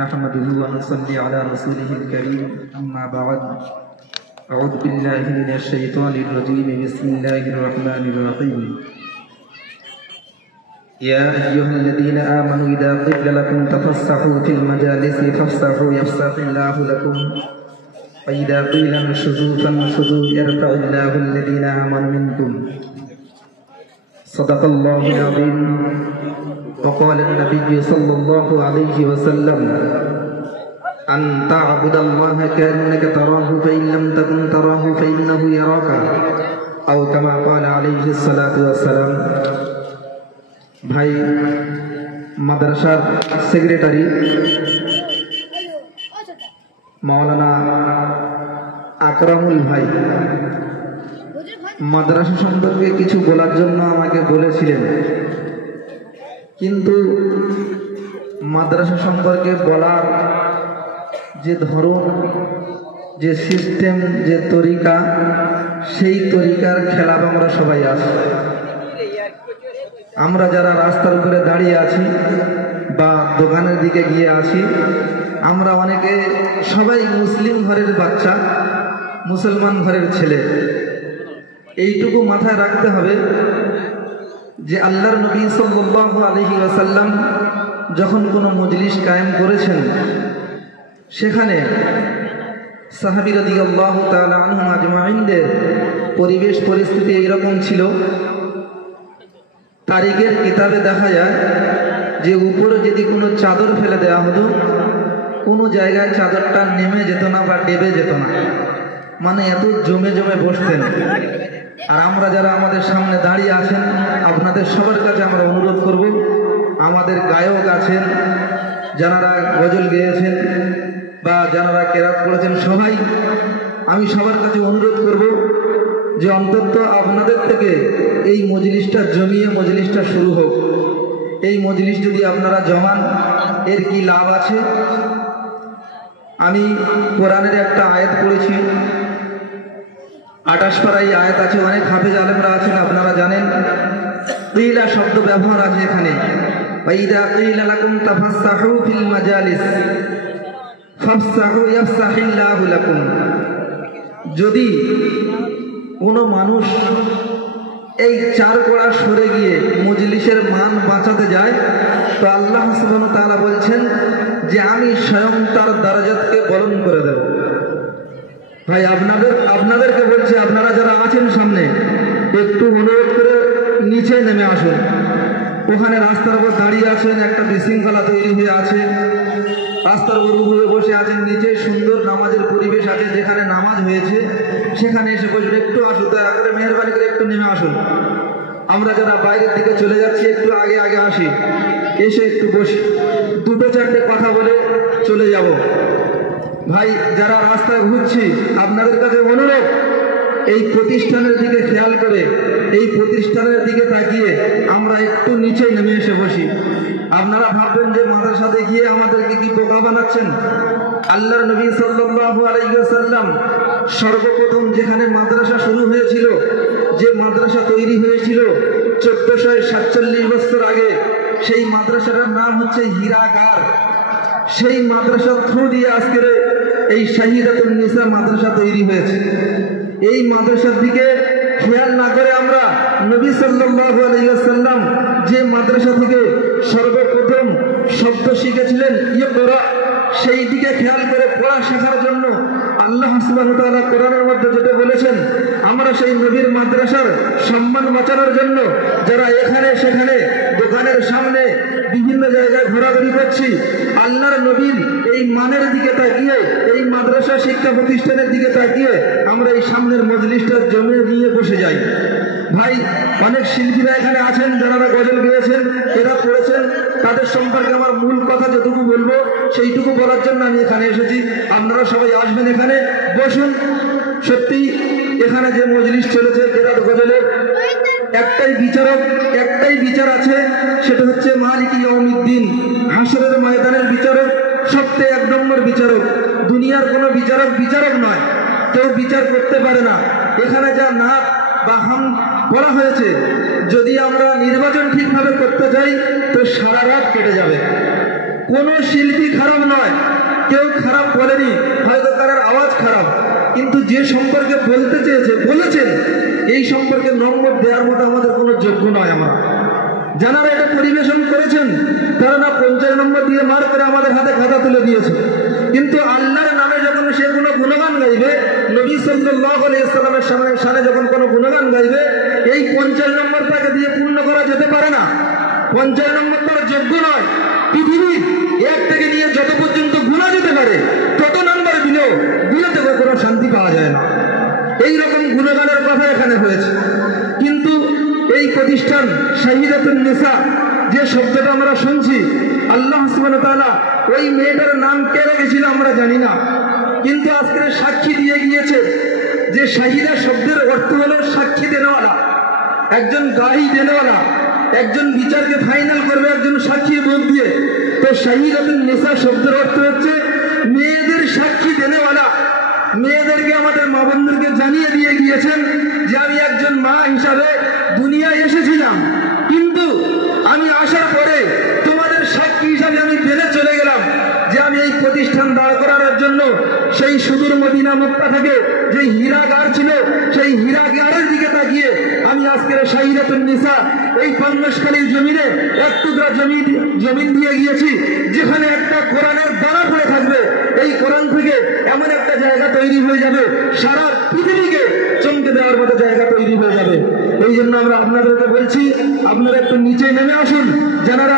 نحمده ونصلي على رسوله الكريم أما بعد أعوذ بالله من الشيطان الرجيم بسم الله الرحمن الرحيم يا أيها الذين آمنوا إذا قيل لكم تفسحوا في المجالس فافسحوا يفسح الله لكم وإذا قيل انشزوا فانشزوا يرفع الله الذين آمنوا منكم صدق الله العظيم وقال النبي صلى الله عليه وسلم أن تعبد الله كأنك تراه فإن لم تكن تراه فإنه يراك أو كما قال عليه الصلاة والسلام ভাই মাদ্রাসার সেক্রেটারি মাওলানা আকরামুল ভাই মাদ্রাসা সম্পর্কে কিছু বলার জন্য আমাকে বলেছিলেন, কিন্তু মাদ্রাসা সম্পর্কে বলার যে ধরন, যে সিস্টেম, যে তরিকা, সেই তরিকার খেলাপ আমরা সবাই আছি। আমরা যারা রাস্তার উপরে দাঁড়িয়ে আছি বা দোকানের দিকে গিয়ে আছি, আমরা অনেকে সবাই মুসলিম ঘরের বাচ্চা, মুসলমান ঘরের ছেলে। এইটুকু মাথায় রাখতে হবে যে আল্লাহর নবী সাল্লাল্লাহু আলাইহি ওয়াসাল্লাম যখন কোনো মজলিস কায়েম করেছেন, সেখানে সাহাবী রাদিয়াল্লাহু তাআলা আনহুম আজমাইনদের পরিবেশ পরিস্থিতি এইরকম ছিল। তারিখের কিতাবে দেখা যায় যে উপরে যদি কোনো চাদর ফেলে দেওয়া হতো, কোনো জায়গায় চাদরটা নেমে যেত না বা ডেবে যেত না, মানে এত জমে জমে বসতেন। আর আমরা যারা আমাদের সামনে দাঁড়িয়ে আছেন, আপনাদের সবার কাছে আমরা অনুরোধ করব, আমাদের গায়ক আছেন, যারা গজল গেয়েছেন বা যারা কেরাত করেছেন, সবাই আমি সবার কাছে অনুরোধ করব যে অন্তত আপনাদের থেকে এই মজলিসটা জমিয়ে মজলিসটা শুরু হোক। এই মজলিস যদি আপনারা জমান, এর কি লাভ আছে? আমি কোরআনের একটা আয়াত পড়েছি, 28 পারায় আয়াত আছে, অনেক হাফেজ আলেমরা আছেন, আপনারা জানেন। কিলা শব্দ ব্যবহার আছে এখানে, ওয়াইদা কিলা লাকুম তাফাসসাহু ফিল মাজালিস ফাফসাহু ইয়াফসাহিল্লাহু লাকুম। যদি কোনো মানুষ এই চার কোড়া সরে গিয়ে মজলিসের মান বাঁচাতে যায়, তো আল্লাহ সুবহানাহু ওয়া তাআলা বলছেন যে আমি স্বয়ং তার দারাজাতকে বলন করে দেব। ভাই আপনাদেরকে বলছি, আপনারা যারা আছেন সামনে, একটু অনুরোধ করে নিচে নেমে আসুন। ওখানে রাস্তার উপর দাঁড়িয়ে আছেন, একটা বিশৃঙ্খলা তৈরি হয়ে আছে, রাস্তার উপর উঠে বসে আছেন, নিচে সুন্দর নামাজের পরিবেশ আছে, যেখানে নামাজ হয়েছে সেখানে এসে বসুন। একটু আসুন, দয়া করে মেহরবানি করে একটু নেমে আসুন। আমরা যারা বাইরের দিকে চলে যাচ্ছি, একটু আগে আগে আসি, এসে একটু বসি, দুটো চারটে কথা বলে চলে যাব। ভাই যারা রাস্তায় ঘুরছি, আপনাদের কাছে অনুরোধ, এই প্রতিষ্ঠানের দিকে খেয়াল করে, এই প্রতিষ্ঠানের দিকে তাকিয়ে আমরা একটু নিচে নেমে এসে বসি। আপনারা ভাববেন যে মাদ্রাসাতে গিয়ে আমাদেরকে কি বোকা বানাচ্ছেন। আল্লাহর নবী সাল্লাল্লাহু আলাইহি ওয়াসাল্লাম সর্বপ্রথম যেখানে মাদ্রাসা শুরু হয়েছিল, যে মাদ্রাসা তৈরি হয়েছিল 1447 বছর আগে, সেই মাদ্রাসাটার নাম হচ্ছে হীরাগার। সেই মাদ্রাসার থ্রু দিয়ে আজকের এই শাহিদাতুন নিসা মাদ্রাসা তৈরি হয়েছে। এই মাদ্রাসার দিকে খেয়াল না করে আমরা নবী সাল্লাল্লাহু আলাইহি ওয়াসাল্লাম যে মাদ্রাসা থেকে সর্বপ্রথম শব্দ শিখেছিলেন ইকরা, সেই দিকে খেয়াল করে পড়া শেখার জন্য আল্লাহ সুবহানাহু ওয়া তাআলা কোরআনের মধ্যে যেটা বলেছেন, আমরা সেই নবীর মাদ্রাসার সম্মান বাঁচানোর জন্য যারা এখানে সেখানে দোকানের সামনে বিভিন্ন জায়গায় ঘোরাঘুরি করছি, আল্লাহর নবীর এই মানের দিকে তাকিয়ে, এই মাদ্রাসা শিক্ষা প্রতিষ্ঠানের দিকে তাকিয়ে আমরা এই সামনের মজলিসটা জমিয়ে নিয়ে বসে যাই। ভাই অনেক শিল্পীরা এখানে আছেন, যারা গজল গেয়েছেন, এরা পড়েছেন, তাদের সম্পর্কে আমার মূল কথা যেটুকু বলবো সেইটুকু বলার জন্য আমি এখানে এসেছি। আপনারা সবাই আসবেন, এখানে বসুন। সত্যি এখানে যে মজলিস চলেছে কেরাত গজলের, একটাই বিচার আছে, সেটা হচ্ছে মালিক ইয়াউমিদ্দিন, হাসরের ময়দানের বিচারক, সবচেয়ে এক নম্বর বিচারক। দুনিয়ার কোনো বিচারক নয়, কেউ বিচার করতে পারে না। এখানে যা নাত বা হাম বলা হয়েছে, যদি আমরা নির্বাচন ঠিকভাবে করতে যাই তো সারা রাত কেটে যাবে। কোনো শিল্পী খারাপ নয়, কেউ খারাপ বলেনি, হয়তো তার আওয়াজ খারাপ, কিন্তু যে সম্পর্কে বলতে চেয়েছে বলেছেন, এই সম্পর্কে নম্বর দেওয়ার মতো আমাদের কোনো যোগ্য নয়। আমরা যারা এটা পরিবেশন করেছেন তারা না 50 নম্বর দিয়ে মার করে আমাদের হাতে খাতা তুলে দিয়েছে, কিন্তু আল্লাহর নামে যখন সে কোনো গুণগান গাইবে, নবী সাল্লাল্লাহু আলাইহি ওয়াসাল্লামের সামনে যখন কোনো গুণগান গাইবে, এই 50 নম্বর তাকে দিয়ে পূর্ণ করা যেতে পারে না। 50 নম্বর তার যোগ্য নয়। পৃথিবীর 1 থেকে নিয়ে যত পর্যন্ত গুণা যেতে পারে তত নাম্বার দিলেও গুণাতে কোনো শান্তি পাওয়া যায় না। এইরকম গুণগানের কথা এখানে হয়েছে। কিন্তু এই প্রতিষ্ঠান শাহিদাতুন নিসা যে শব্দটা আমরা শুনছি, আল্লাহ সুবহানাহু ওয়া তাআলা ওই মেয়েটার নাম কে রেখেছিল আমরা জানি না, কিন্তু আজকে সাক্ষী দিয়ে গিয়েছে যে শাহিদা শব্দের অর্থ হলো সাক্ষী দেনেওয়ালা, একজন গাহি দেনেওয়ালা, একজন বিচারকে ফাইনাল করবে একজন সাক্ষীর মুখ দিয়ে। তো শাহিদাতুন নিসা শব্দের অর্থ হচ্ছে মেয়েদের সাক্ষী দেনেওয়ালা। মেয়েদেরকে আমাদের মা বোনদেরকে জানিয়ে দিয়ে গিয়েছেন যে আমি একজন মা হিসাবে দুনিয়ায় এসেছিলাম, কিন্তু আমি আসার পরে তোমাদের সাক্ষী হিসাবে আমি বেড়ে চলে গেলাম যে আমি এই প্রতিষ্ঠান দাঁড় করানোর জন্য সেই সুদূর মদিনা মক্কা থেকে যে হীরাগার ছিল, সেই হীরাগারের দিকে তাকিয়ে আমি আজকের শাহিদাতুন নিসা এই পঞ্চশখালীর জমিনে এক টুকরা জমিন দিয়ে গিয়েছি, যেখানে একটা কোরআনের দানা পড়ে থাকবে। এই কোরআন থেকে এমন একটা জায়গা তৈরি হয়ে যাবে, সারা পৃথিবীকে চমকে দেওয়ার মতো জায়গা তৈরি হয়ে যাবে। এই জন্য আমরা আপনাদেরকে বলছি, আপনারা একটু নিচে নেমে আসুন। যারা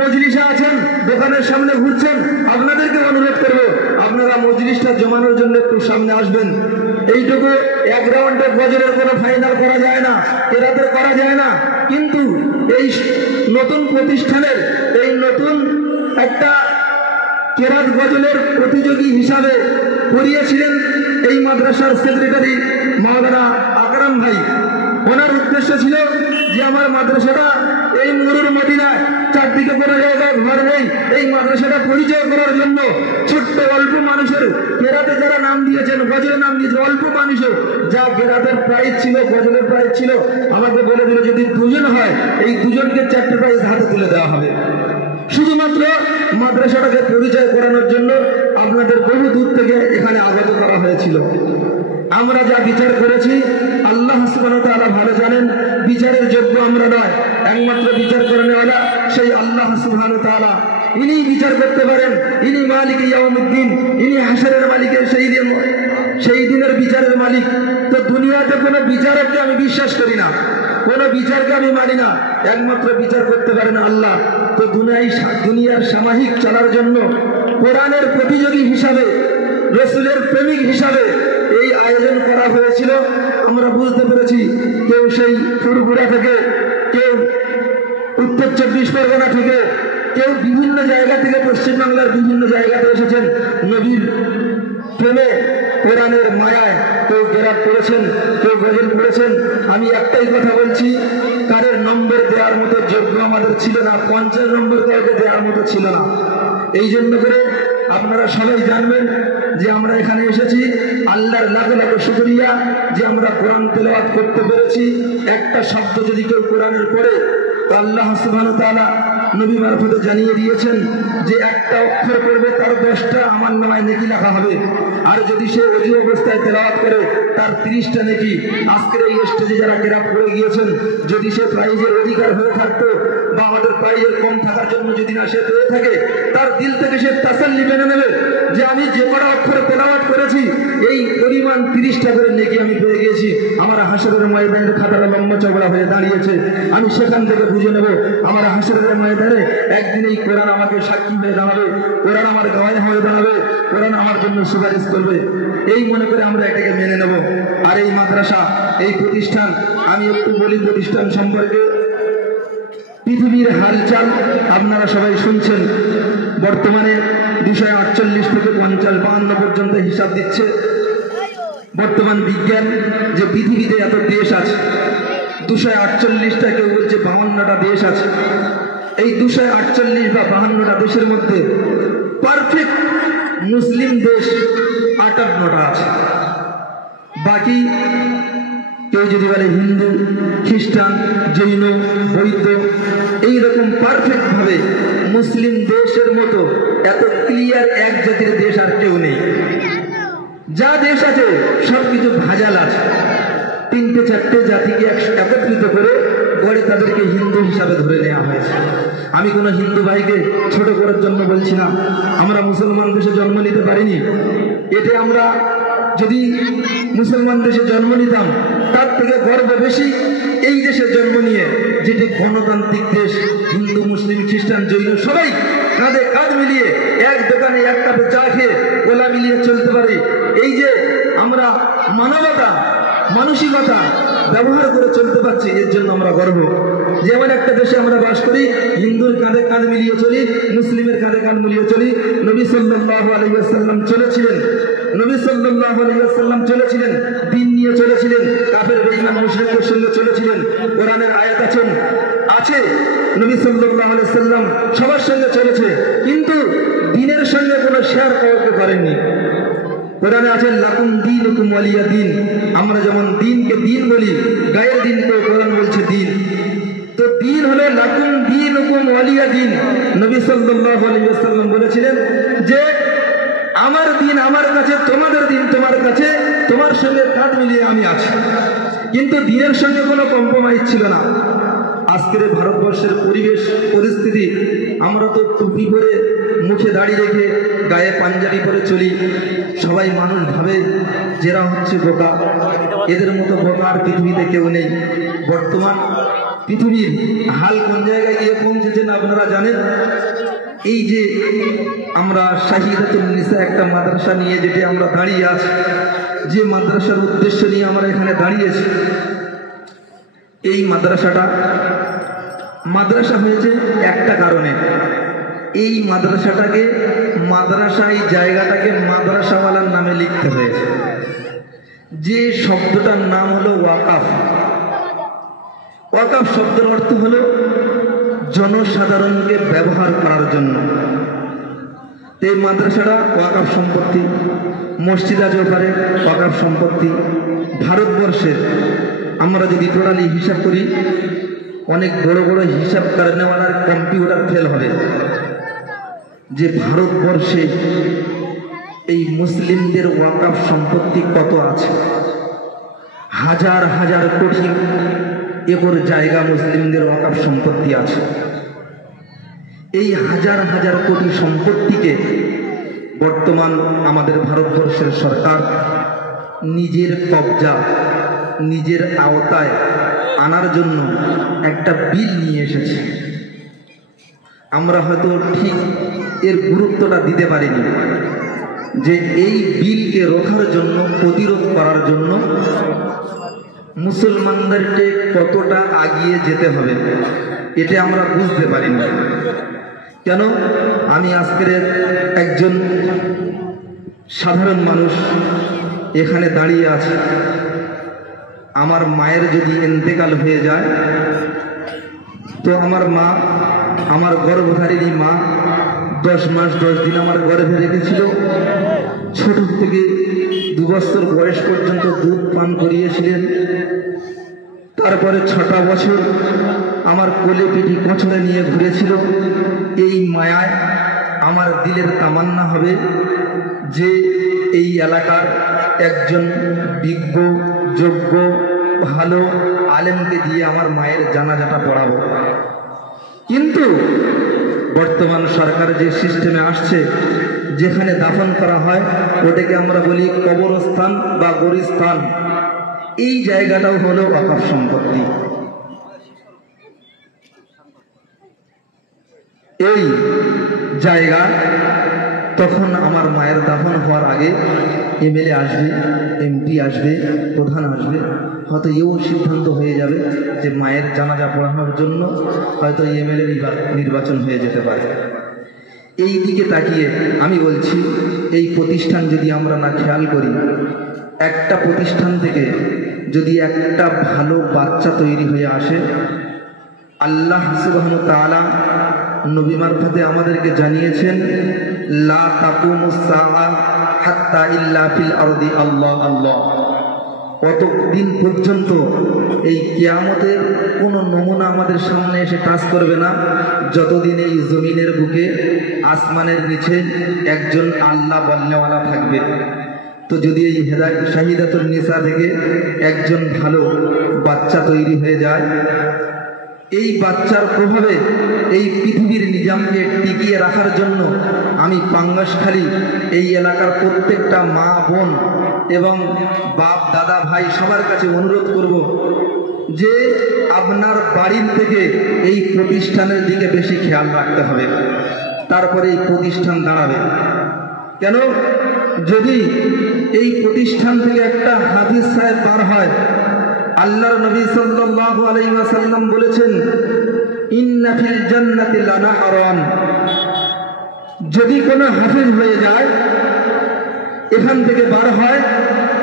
মজলিসে আছেন, দোকানের সামনে ঘুরছেন, আপনাদেরকে অনুরোধ করবো আপনারা মজলিসটা জমানোর জন্য একটু সামনে আসবেন। এইটুকু 1 রাউন্ডে গজলের কোনো ফাইনাল করা যায় না, কেরাতের করা যায় না, কিন্তু এই নতুন প্রতিষ্ঠানের এই নতুন একটা কেরাত গজলের প্রতিযোগী হিসাবে পড়িয়েছিলেন এই মাদ্রাসার সেক্রেটারি মাওলানা আকরাম ভাই। ওনার উদ্দেশ্য ছিল যে আমার মাদ্রাসাটা এই মুরুর মদিনায় চারদিকে কোনো জায়গায় ঘর নেই, এই মাদ্রাসাটা পরিচয় করার জন্য ছোট্ট অল্প মানুষের কেরাতে যারা নাম দিয়েছেন, গজলের নাম দিয়েছে অল্প মানুষের, যা কেরাতের প্রাইজ ছিল, গজলের প্রাইজ ছিল, আমাকে বলে দিল যদি 2 জন হয় এই 2 জনকে 4টে প্রাইজ হাতে তুলে দেওয়া হবে। শুধুমাত্র মাদ্রাসাটাকে পরিচয় করানোর জন্য আপনাদের বহু দূর থেকে এখানে আগত করা হয়েছিল। আমরা যা বিচার করেছি আল্লাহ সুবহানাহু ওয়া তাআলা ভালো জানেন, বিচারের যোগ্য আমরা নয়, একমাত্র বিচার করেনেওয়ালা সেই আল্লাহ সুবহানাহু ওয়া তাআলা। ইনি বিচার করতে পারেন, ইনি মালিক ইয়াউমিদ্দিন, ইনি হাসরের মালিকের সেই দিনের বিচারের মালিক। তো দুনিয়াতে কোনো বিচারককে আমি বিশ্বাস করি না, কোনো বিচারকে আমি মানি না, একমাত্র বিচার করতে পারেন আল্লাহ। তো দুনিয়ার সামাজিক চলার জন্য কোরআনের প্রতিযোগী হিসাবে, রসুলের প্রেমিক হিসাবে এই আয়োজন করা হয়েছিল। আমরা বুঝতে পেরেছি কেউ সেই ফুরফুরা থেকে, কেউ উত্তর 24 পরগনা থেকে, কেউ বিভিন্ন জায়গা থেকে, পশ্চিমবাংলার বিভিন্ন জায়গাতে এসেছেন নবীর প্রেমে, কোরআনের মায়ায়। কেউ কেরাত করেছেন, কেউ গজল করেছেন। আমি একটাই কথা বলছি, কারের নম্বর দেওয়ার মতো যোগ্য আমাদের ছিল না, 50 নম্বর কাউকে দেওয়ার মতো ছিল না। এই জন্য করে আপনারা সবাই জানবেন যে আমরা এখানে এসেছি, আল্লাহর লাখ লাখ শুকরিয়া যে আমরা কোরআন তেলাওয়াত করতে পেরেছি। একটা শব্দ যদি কেউ কোরআনের পড়ে, তো আল্লাহ সুবহানাহু ওয়া তাআলা নবী মারফতে জানিয়ে দিয়েছেন যে একটা অক্ষর পড়বে তার 10টা আমার নামায় নেকি লেখা হবে, আর যদি সে ওযু অবস্থায় তেলাওয়াত করে তার 30টা নেকি। আজকের এই স্টেজে যারা কেরাত পড়ে গিয়েছেন, যদি সে প্রাইজের অধিকার হয়ে থাকতো বা আমাদের প্রাইজের কম থাকার জন্য যদি না সে পেয়ে থাকে, তার দিল থেকে সে তাসাল্লি মেনে নেবে যে আমি যে কটা অক্ষরে তেলাওয়াত করেছি এই পরিমাণ 30টা করে নেকি আমি পেয়ে গিয়েছি। আমার হাসরের ময়দানের খাতাটা লম্বা চওড়া হয়ে দাঁড়িয়েছে, আমি সেখান থেকে বুঝে নেব আমার হাসরের ময়দানে একদিন এই কোরআন আমাকে সাক্ষী হয়ে দাঁড়াবে, কোরআন আমার গাওয়ায় হয়ে দাঁড়াবে, কোরআন আমার জন্য সুপারিশ করবে। এই মনে করে আমরা এটাকে মেনে নেব। আর এই মাদ্রাসা, এই প্রতিষ্ঠান, আমি একটু বলি প্রতিষ্ঠান সম্পর্কে। পৃথিবীর হালচাল আপনারা সবাই শুনছেন, বর্তমানে 248 থেকে 52 পর্যন্ত হিসাব দিচ্ছে বর্তমান বিজ্ঞান যে পৃথিবীতে এত দেশ আছে। 248টা, কেউ বলছে 52টা দেশ আছে। এই 248 বা 52টা দেশের মধ্যে পারফেক্ট মুসলিম দেশ 58টা আছে। বাকি কেউ যদি বলে হিন্দু, খ্রিস্টান, জৈন, বৌদ্ধ, এইরকম পারফেক্ট ভাবে মুসলিম দেশের মতো এত ক্লিয়ার এক জাতির দেশ আর কেউ নেই। যা দেশ আছে সবকিছু ভাজাল আছে। তিনটে চারটে জাতিকে একত্রিত করে গড়ে তাদেরকে হিন্দু হিসাবে ধরে নেওয়া হয়েছে। আমি কোনো হিন্দু ভাইকে ছোট করার জন্য বলছি না। আমরা মুসলমান দেশে জন্ম নিতে পারিনি। এতে আমরা যদি মুসলমান দেশে জন্ম নিতাম তার থেকে গর্ব বেশি এই দেশে জন্ম নিয়ে, যেটি গণতান্ত্রিক দেশ। হিন্দু মুসলিম খ্রিস্টান জৈন সবাই কাঁধে কাঁধ মিলিয়ে এক দোকানে এক কাপে চা খেয়ে গোলা মিলিয়ে চলতে পারি। এই যে আমরা মানবতা মানসিকতা ব্যবহার করে চলতে পারছি, এর জন্য আমরা গর্ব। যেমন একটা দেশে আমরা বাস করি, হিন্দুর কাঁধে কাঁধ মিলিয়ে চলি, মুসলিমের কাঁধে কাঁধ মিলিয়ে চলি। নবী সাল্লাল্লাহু আলাইহি ওয়াসাল্লাম চলেছিলেন, নবী সাল্লাল্লাহু আলাইহি ওয়াসাল্লাম চলেছিলেন, দিন নিয়ে চলেছিলেন, কাফের বেঈমান মুশরিকদের সঙ্গে চলেছিলেন। কোরআনের আয়াত আছে নবী সাল্লাল্লাহু আলাইহি ওয়াসাল্লাম সবার সঙ্গে চলেছে, কিন্তু দিনের সঙ্গে কোনো শেয়ার কাউকে করেননি। কোরআনে আছে লাকুম দীনুকুম ওয়ালিয়া দিন। আমরা যেমন দিনকে দিন বলি, গায়ের দিনকে কোরআন বলছে দিন। তো দিন হলো লাকুম দীনুকুম ওয়ালিয়া দিন। নবী সাল্লাল্লাহু আলাইহি ওয়াসাল্লাম বলেছিলেন যে আমার দিন আমার কাছে, তোমাদের দিন তোমার কাছে, তোমার সঙ্গে কাঁধ মিলিয়ে আমি আছি। কিন্তু দিনের সঙ্গে কোনো কম্প্রোমাইজ ছিল না। আজকের ভারতবর্ষের পরিবেশ পরিস্থিতি, আমরা তো টুপি পরে মুখে দাড়ি রেখে গায়ে পাঞ্জাবি পরে চলি। সবাই মানুষ ভাবে যেরা হচ্ছে বোকা, এদের মতো বোকা আর পৃথিবীতে কেউ নেই। বর্তমান পৃথিবীর হাল কোন জায়গায় গিয়ে পৌঁছেছেন আপনারা জানেন। এই যে আমরা শাহিদাতুন নিসা একটা মাদ্রাসা নিয়ে যেটি আমরা দাঁড়িয়ে আছি, যে মাদ্রাসার উদ্দেশ্য নিয়ে আমরা এখানে দাঁড়িয়েছি, এই মাদ্রাসা হয়েছে একটা কারণে। এই মাদ্রাসাটাকে এই জায়গাটাকে মাদ্রাসাওয়ালার নামে লিখতে হয়েছে। যে শব্দটার নাম হলো ওয়াকাফ। ওয়াকাফ শব্দের অর্থ হলো জনসাধারণকে ব্যবহার করার জন্য। এই মাদ্রাসাটা ওয়াকাফ সম্পত্তি, মসজিদ আছে ওপারে ওয়াকাফ সম্পত্তি। ভারতবর্ষের আমরা যদি টোটালি হিসাব করি, অনেক বড় বড় হিসাব কারণেওয়ালার কম্পিউটার ফেল হবে যে ভারতবর্ষে এই মুসলিমদের ওয়াকাফ সম্পত্তি কত আছে। হাজার হাজার কোটি একর জায়গা মুসলিমদের ওয়াকাফ সম্পত্তি আছে। এই হাজার হাজার কোটি সম্পত্তিকে বর্তমান আমাদের ভারতবর্ষের সরকার নিজের কবজা, নিজের আওতায় আনার জন্য একটা বিল নিয়ে এসেছে। আমরা হয়তো ঠিক এর গুরুত্বটা দিতে পারিনি যে এই বিলকে রোখার জন্য, প্রতিরোধ করার জন্য মুসলমানদেরকে কতটা আগিয়ে যেতে হবে, এটা আমরা বুঝতে পারিনি। কেন? আমি আজকের একজন সাধারণ মানুষ এখানে দাঁড়িয়ে আছি। আমার মায়ের যদি ইন্তেকাল হয়ে যায়, তো আমার মা, আমার গর্ভধারিণী মা 10 মাস 10 দিন আমার গর্ভে রেখেছিল। ছোট থেকে 2 বছর বয়স পর্যন্ত দুধ পান করিয়েছিলেন। তারপরে 6টা বছর আমার কোলে পিঠে কোঁচড়ে নিয়ে ঘুরেছিল। এই মায়ায় আমার দিলের তামান্না হবে যে এই এলাকার একজন বিজ্ঞ, যোগ্য, ভালো আলেমকে দিয়ে আমার মায়ের জানাজাটা পড়াবো। কিন্তু বর্তমান সরকার যে সিস্টেমে আসছে, যেখানে দাফন করা হয় ওটাকে আমরা বলি কবরস্থান বা গোরস্থান। এই জায়গাটাও হলো ওয়াকফ সম্পত্তি। এই জায়গা তখন আমার মায়ের দাফন হওয়ার আগে এমএলএ আসবে, এমপি আসবে, প্রধান আসবে, হয়তো এও সিদ্ধান্ত হয়ে যাবে যে মায়ের জানাজা পড়ানোর জন্য হয়তো এমএলএ নির্বাচন হয়ে যেতে পারে। এই দিকে তাকিয়ে আমি বলছি, এই প্রতিষ্ঠান যদি আমরা না খেয়াল করি, একটা প্রতিষ্ঠান থেকে যদি একটা ভালো বাচ্চা তৈরি হয়ে আসে, আল্লাহ সুবহানাহু ওয়া তাআলা নবী মারফতে আমাদেরকে জানিয়েছেন, লা তাকুমুস সাআ হাত্তা ইল্লা ফিল আরদি আল্লাহ আল্লাহ। কতদিন পর্যন্ত এই কিয়ামতের কোনো নমুনা আমাদের সামনে এসে টাচ করবে না যতদিন এই জমিনের বুকে আসমানের নিচে একজন আল্লাহ বলনেওয়ালা থাকবে। তো যদি এই শাহিদাতুন নিসা থেকে একজন ভালো বাচ্চা তৈরি হয়ে যায়, এই বাচ্চার প্রভাবে এই পৃথিবীর নিজামকে টিকিয়ে রাখার জন্য আমি পাঙ্গাসখালী এই এলাকার প্রত্যেকটা মা বোন এবং বাপ দাদা ভাই সবার কাছে অনুরোধ করব যে আপনার বাড়ির থেকে এই প্রতিষ্ঠানের দিকে বেশি খেয়াল রাখতে হবে, তারপরে এই প্রতিষ্ঠান দাঁড়াবে। কেন? যদি এই প্রতিষ্ঠান থেকে একটা হাফিজ সাহেব বার হয়, আল্লাহর নবী সাল্লাল্লাহু আলাইহি ওয়াসাল্লাম বলেছেন, ইন্না ফিল জান্নাতি লানাহরান, যদি কোনো হাফিজ হয়ে যায় এখান থেকে বার হয়,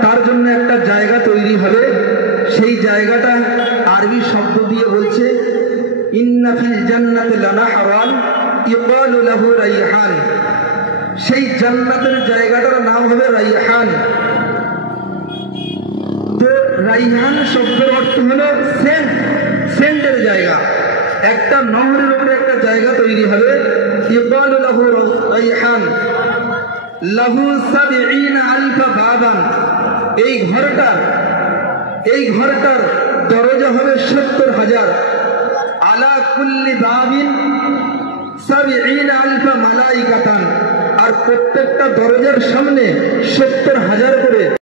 তার জন্য একটা জায়গা তৈরি হবে। সেই জায়গাটা আরবি শব্দ দিয়ে বলছে ইন্না ফিল জান্নাতি লানাহরান ইকালু লাহু রাইহান, সেই জান্নাতের জায়গাটার নাম হবে রাইহান। তো রাইহান শব্দের অর্থ হলো সেন্ট, সেন্টের জায়গা। একটা নহরের উপরে একটা জায়গা তৈরি হবে, ইকালু লাহু রাইহান লাহু ৭০,০০০ বাবান, এই ঘরটার দরজা হবে ৭০,০০০, আলা কুল্লি বাবিন ৭০,০০০ মালাইকাতান, আর প্রত্যেকটা দরজার সামনে ৭০,০০০ করে